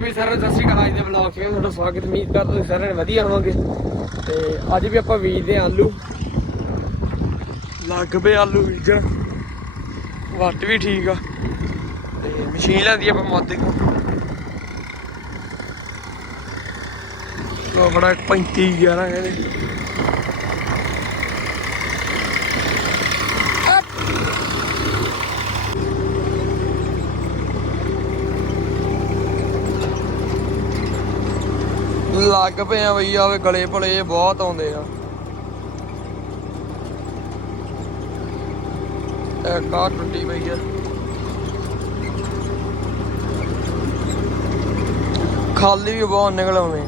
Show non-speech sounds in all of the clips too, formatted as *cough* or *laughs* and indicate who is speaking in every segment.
Speaker 1: ਵੀ ਸਾਰਿਆਂ ਸਤਿ ਸ਼੍ਰੀ ਅਕਾਲ ਅੱਜ ਦੇ ਵਲੌਗ 'ਚ। ਤੁਹਾਡਾ ਸਵਾਗਤ, ਉਮੀਦ ਕਰਦਾ ਤੁਸੀਂ ਸਾਰਿਆਂ ਨੇ ਵਧੀਆ ਹੋਵੋਗੇ। ਤੇ ਅੱਜ ਵੀ ਆਪਾਂ ਬੀਜਦੇ ਹਾਂ ਆਲੂ। ਲੱਗ ਪਏ ਆਲੂ ਬੀਜਣ। ਵੱਟ ਵੀ ਠੀਕ ਆ। ਤੇ ਮਸ਼ੀਨ ਲੈਂਦੀ ਆਪਾਂ ਮੋਦੀ ਕੋ ਲੋ ਬੜਾ 35 11 ਕਹਿੰਦੇ। ਲੱਗ ਪਏ ਆ ਬਈ ਆਵੇ ਗਲੇ ਭਲੇ ਬਹੁਤ ਆਉਂਦੇ ਆ। ਇਹ ਕਾਰ ਟੁੱਟੀ ਪਈ ਆ। ਖਾਲੀ ਵੀ ਬਹੁਤ ਨਿਕਲ ਆਉਂਦੇ।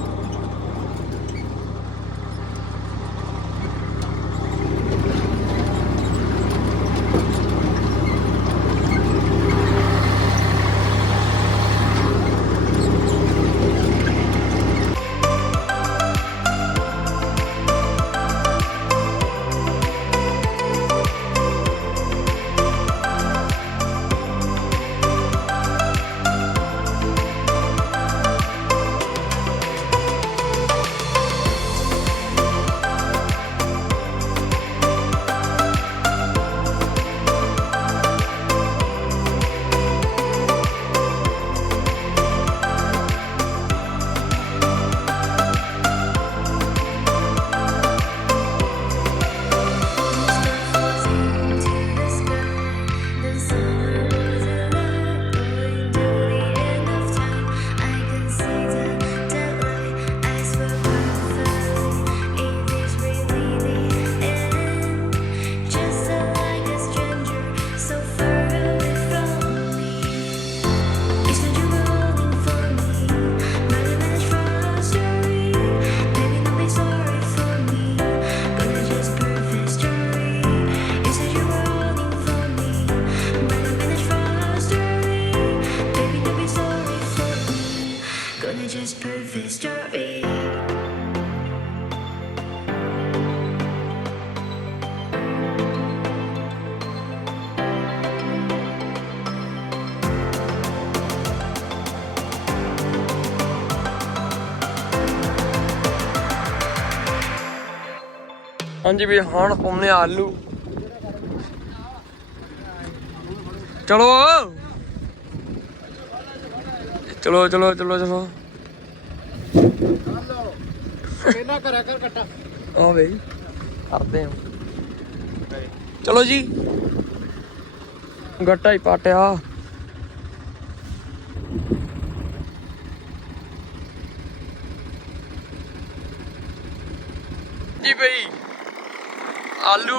Speaker 1: ਹਾਂਜੀ ਵੀ ਹੁਣ ਪਾਉਣੇ ਆ ਆਲੂ। ਚਲੋ। ਚਲੋ ਚਲੋ ਚਲੋ ਚਲੋ।
Speaker 2: ਇਹਨਾਂ ਕਰਿਆ ਕਰ ਕੱਟਾ।
Speaker 1: ਆ ਬਈ ਕਰਦੇ ਆ। ਚਲੋ ਜੀ। ਗੱਟਾ ਹੀ ਪਾਟਿਆ। ਜੀ ਬਈ। ਆਲੂ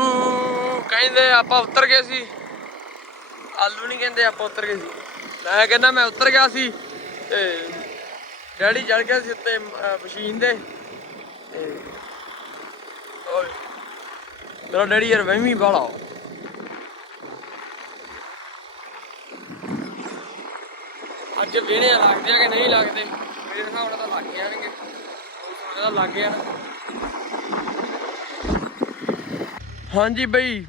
Speaker 1: ਕਹਿੰਦੇ ਆਪਾਂ ਉਤਰ ਗਏ ਸੀ। ਆਲੂ ਨਹੀਂ ਕਹਿੰਦੇ ਆਪਾਂ ਉਤਰ ਗਏ ਸੀ। ਮੈਂ ਕਹਿੰਦਾ ਮੈਂ ਉਤਰ ਗਿਆ ਸੀ ਤੇ ਡੈਡੀ ਚੜ ਗਿਆ ਸੀ ਉੱਤੇ ਮਸ਼ੀਨ ਦੇ ਤੇ ਓਏ ਮੇਰਾ ਡੈਡੀ ਯਾਰ ਵਹਿਮੀ ਵਾਲਾ ਅੱਜ ਵੇਣੇ ਲੱਗਦੇ ਆ ਕਿ ਨਹੀਂ ਲੱਗਦੇ? ਮੇਰੇ ਹਿਸਾਬ ਨਾਲ ਤਾਂ ਲੱਗ ਜਾਣਗੇ। ਉਹ ਤਾਂ ਲੱਗ ਗਿਆ ਹਾਂਜੀ ਬਈ।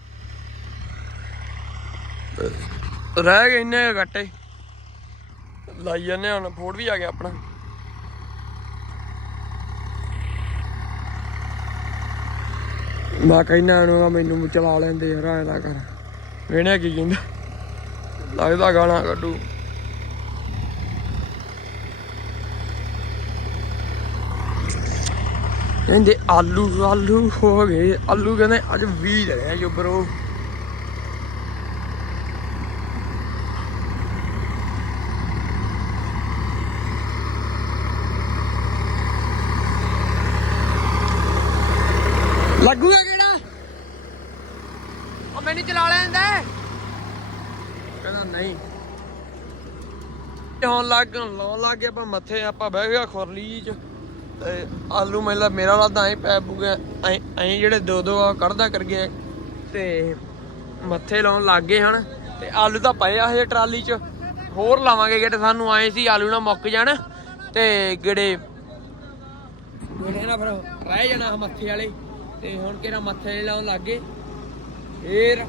Speaker 1: ਰਹਿ ਗਏ ਇੰਨੇ ਕੁ ਲਾਈ ਜਾਂਦੇ ਹੁਣ ਫੋੜ ਵੀ ਆ ਗਿਆ ਆਪਣਾ। ਮੈਂ ਕਹਿੰਦਾ ਨੂੰ ਮੈਨੂੰ ਚਲਾ ਲੈਂਦੇ ਯਾਰ, ਐਂ ਨਾ ਕਰ। ਵੇਣਿਆ ਕੀ ਕਹਿੰਦਾ? ਲੱਗਦਾ ਗਾਣਾ ਕੱਢੂ। ਕਹਿੰਦੇ ਆਲੂ ਆਲੂ ਹੋ ਗਏ। ਆਲੂ ਕਹਿੰਦੇ ਅੱਜ 20 ਜਣੇ ਜੋ ਬਰੋ ਲੱਗੂਗਾ ਕਿਹੜਾ? ਉਹ ਮੈਨੂੰ ਚਲਾ ਲੈਂਦਾ ਕਹਿੰਦਾ ਨਹੀਂ। ਹੁਣ ਲੱਗ, ਲਾਉਣ ਲੱਗ ਗਿਆ ਪਰ ਮੱਥੇ, ਆਪਾਂ ਬਹਿ ਗਿਆ ਖੁਰਲੀ ਚ। ਤੇ ਆਲੂ ਮਤਲਬ ਮੇਰਾ ਰਾਦਾ ਐ ਪੈ ਬੂਗਾ ਐ ਐ ਜਿਹੜੇ ਦੋ ਦੋ ਆ, ਕੱਢਦਾ ਕਰ ਗਏ ਤੇ ਮੱਥੇ ਲਾਉਣ ਲੱਗ ਗਏ ਹਨ ਤੇ ਆਲੂ ਤਾਂ ਪਏ ਆ ਹਜੇ ਟਰਾਲੀ ਚ। ਹੋਰ ਲਾਵਾਂਗੇ ਗੇੜੇ ਸਾਨੂੰ ਆਏ ਸੀ ਆਲੂ ਨਾ ਮੁੱਕ ਜਾਣ ਤੇ ਗੇੜੇ ਗੜੇ ਨਾ ਫਿਰ ਰਹਿ ਜਾਣਾ ਮੱਥੇ ਵਾਲੇ। ਤੇ ਹੁਣ ਕਿਹੜਾ ਮੱਥੇ ਲਾਉਣ ਲੱਗ ਗਏ। ਫੇਰ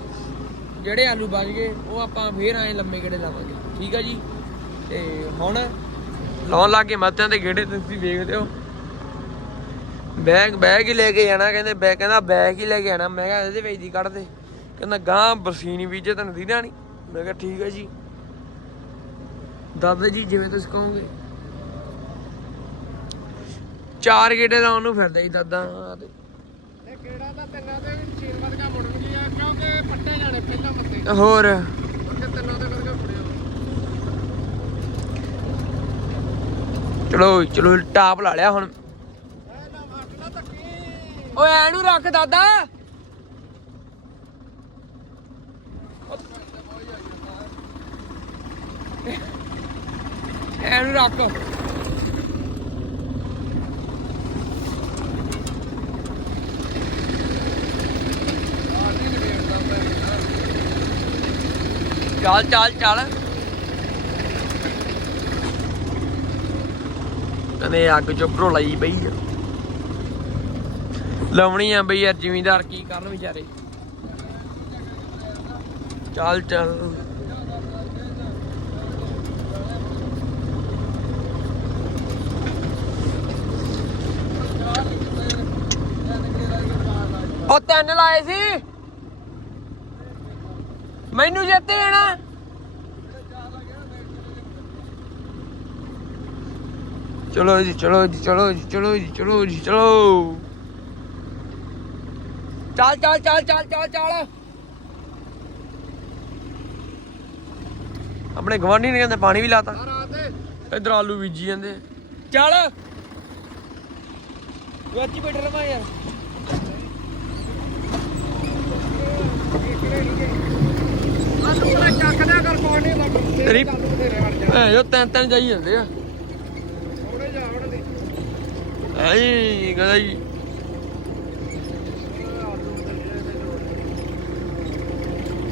Speaker 1: ਜਿਹੜੇ ਆਲੂ ਬਚ ਗਏ, ਉਹ ਆਪਾਂ ਫੇਰ ਐ ਲੰਮੇ ਗੇੜੇ ਲਾਵਾਂਗੇ। ਠੀਕ ਆ ਜੀ? ਤੇ ਹੁਣ ਲਾਉਣ ਲੱਗ ਕੇ ਮੱਤਿਆਂ ਤੇ ਗੇੜੇ, ਤੁਸੀਂ ਵੇਖਦੇ ਹੋ। ਬੈਗ ਬੈਗ ਹੀ ਲੈ ਕੇ ਜਾਣਾ ਕਹਿੰਦੇ ਬੈਗ ਕਹਿੰਦਾ ਬੈਗ ਹੀ ਲੈ ਕੇ ਆਣਾ। ਮੈਂ ਕਿਹਾ ਇਹਦੇ ਵਿੱਚ ਦੀ ਕੱਢ ਦੇ। ਕਹਿੰਦਾ ਗਾਂ ਬਰਸੀਨੀ ਬੀਜੇ ਤੈਨੂੰ ਦੀਦਾ ਨਹੀਂ ਮੈਂ ਕਿਹਾ ਠੀਕ ਹੈ ਜੀ। ਦਾਦਾ ਜੀ ਜਿਵੇਂ ਤੁਸੀਂ ਕਹੋਗੇ। ਚਾਰ ਗੇੜੇ ਲਾਉਣ ਨੂੰ ਫਿਰਦਾ ਜੀ ਦਾਦਾ ਤੇ
Speaker 2: ਇਹ ਕਿਹੜਾ ਦਾ ਤਿੰਨਾਂ ਦੇ ਵੀ ਮਸ਼ੀਨ ਵਰਗਾ ਮੁੜਨਗੀਆਂ ਕਿਉਂਕਿ ਪੱਟੇ ਜਾਣੇ ਪਹਿਲਾਂ ਮੱਤੇ
Speaker 1: ਹੋਰ।
Speaker 2: ਦੇ
Speaker 1: ਚਲੋ ਚਲੋ ਟਾਪ ਲਾ ਲਿਆ ਹੁਣ। ਓਏ ਐ ਨੂੰ ਰੱਖ ਦਾਦਾ। ਐ ਨੂੰ ਰੱਖ। ਚੱਲ ਚੱਲ ਚੱਲ। ਕਹਿੰਦੇ ਅੱਗ ਚੋਂ ਭਰੋਲਾਈ ਪਈ ਆ। ਲਾਉਣੀ ਆ ਬਈ ਯਾਰ ਜ਼ਿਮੀਂਦਾਰ ਕੀ ਕਰਨ ਵਿਚਾਰੇ। ਚੱਲ ਚੱਲ। ਉਹ ਤਿੰਨ ਲਾਏ ਸੀ। ਮੈਨੂੰ ਜਿੱਤੇ ਜਾਣਾ ਚਲੋ ਜੀ ਚਲੋ ਜੀ ਚਲੋ ਜੀ ਚਲੋ ਜੀ ਚਲੋ ਜੀ, ਚਲੋ। ਚੱਲ ਚੱਲ ਚੱਲ ਚੱਲ ਚੱਲ ਚੱਲ। ਆਪਣੇ ਗਵਾਂਢੀ ਨੇ ਕਹਿੰਦੇ ਪਾਣੀ ਵੀ ਲਾਤਾ। ਇਧਰ ਆਲੂ ਬੀਜੀ ਜਾਂਦੇ। ਚੱਲ। ਵਾਚੀ ਬੈਠ ਰਮਾ ਯਾਰ।
Speaker 2: ਆ ਟੁਕੜਾ ਚੱਕ ਦਿਆ ਕਰ ਪਾਣੀ ਦਾ
Speaker 1: ਤੇਰੀ-
Speaker 2: ਤੇਰੇ ਵੜ ਜਾ
Speaker 1: ਐ ਜੋ ਤਿੰਨ ਤਿੰਨ ਜਾਈ ਜਾਂਦੇ ਆ।
Speaker 2: ਥੋੜੇ ਜਾ ਦੇ।
Speaker 1: ਐਈ ਕਹਿੰਦਾ ਜੀ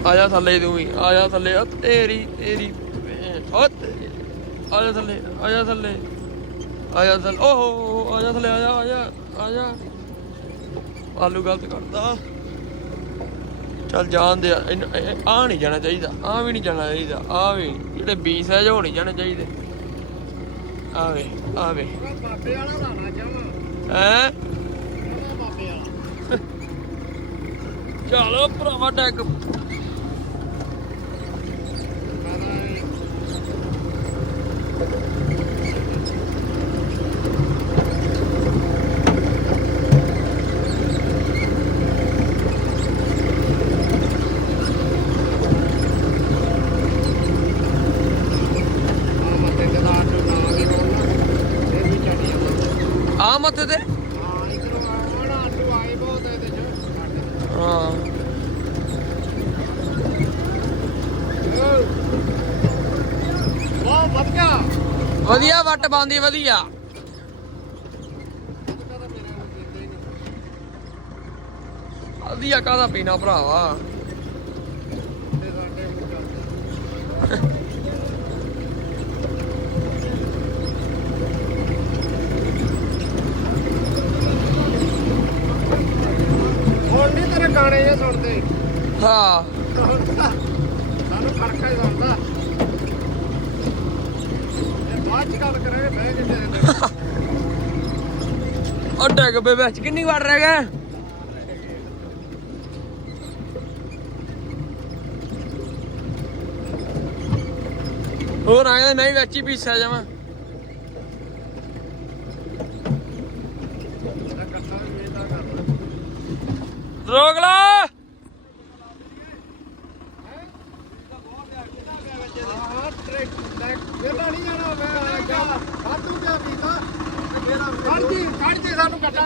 Speaker 1: ਆ ਜਾ ਥੱਲੇ ਤੂੰ ਵੀ ਆ ਜਾ ਥੱਲੇ, ਓ ਤੇਰੀ ਤੇਰੀ ਓ ਤੇਰੀ ਆ ਜਾ ਥੱਲੇ ਆ ਜਾ ਥੱਲੇ ਆ ਜਾ ਥੱਲੇ, ਓਹੋ ਆ ਜਾ ਥੱਲੇ ਆ ਜਾ ਆ ਜਾ ਆ ਜਾ ਆਲੂ ਗਲਤ ਕਰਦਾ ਚੱਲ ਜਾਣ ਦੇ ਆ ਨਹੀਂ ਜਾਣਾ ਚਾਹੀਦਾ ਆ ਵੀ ਨਹੀਂ ਜਾਣਾ ਚਾਹੀਦਾ ਆ ਵੀ ਜਿਹੜੇ ਬੀ ਸਾਈਜ਼ ਹੋ ਨਹੀਂ ਜਾਣੇ ਚਾਹੀਦੇ। ਆਵੇ ਆਵੇ
Speaker 2: ਉਹ ਬਾਬੇ ਵਾਲਾ ਲਾਣਾ ਚਾਹਾਂ
Speaker 1: ਹੈ?
Speaker 2: ਬਾਬੇ ਵਾਲਾ
Speaker 1: ਚਲੋ ਭਰਾਵਾ, ਡੈਕ
Speaker 2: ਆ ਮੱਤੇ ਦੇ ਨਾਲ ਨੂੰ ਨਾ ਵੀ ਰੋਣਾ ਇਹ ਵੀ ਚੱਲ ਜਾਂਦਾ
Speaker 1: ਆ ਮੱਥੇ ਤੇ
Speaker 2: ਹਾਂ ਇਧਰੋਂ ਆਣਾ ਆਲੂ ਆਏ ਬਹੁਤ ਇਹਦੇ ਚ
Speaker 1: ਹਾਂ
Speaker 2: ਵਾਹ ਵੱਧ ਗਿਆ
Speaker 1: ਵਧੀਆ ਵੱਟ ਪਾਉਂਦੀ ਵਧੀਆ। ਵਧੀਆ ਕਾਹਦਾ ਪੀਣਾ ਭਰਾਵਾ?
Speaker 2: ਹੁਣ ਨਹੀਂ ਤੇਰੇ ਗਾਣੇ ਇਹ ਸੁਣਦੇ।
Speaker 1: ਹਾਂ
Speaker 2: ਸਾਨੂੰ ਫ਼ਰਕ ਹੀ ਸੁਣਦਾ ਇਹ ਬਾਅਦ ਚ ਗੱਲ ਕਰਾਂਗੇ ਬਹਿ ਕੇ ਤੇ *laughs*
Speaker 1: ਉਹ ਡੈਕ ਬੇ ਵਿੱਚ, ਕਿੰਨੀ ਵਾਟ ਰਹਿ ਗਿਆ ਹੋਰ ਆ ਗਿਆ ਨਹੀਂ ਵਿੱਚ ਹੀ ਪੀਸਿਆ ਜਾਵਾਂ। ਰੋਕ ਲਾ
Speaker 2: ਹਾਂ ਟਰੈਕ ਟਰੈਕ ਵੇਲਾ ਨਹੀਂ ਜਾਣਾ ਮੈਂ ਜਾ ਸਾਧੂ ਤੇ ਪੀਤਾ ਕੱਢ ਜੀ ਕੱਢ ਜੀ ਸਾਨੂੰ ਕੱਟਾ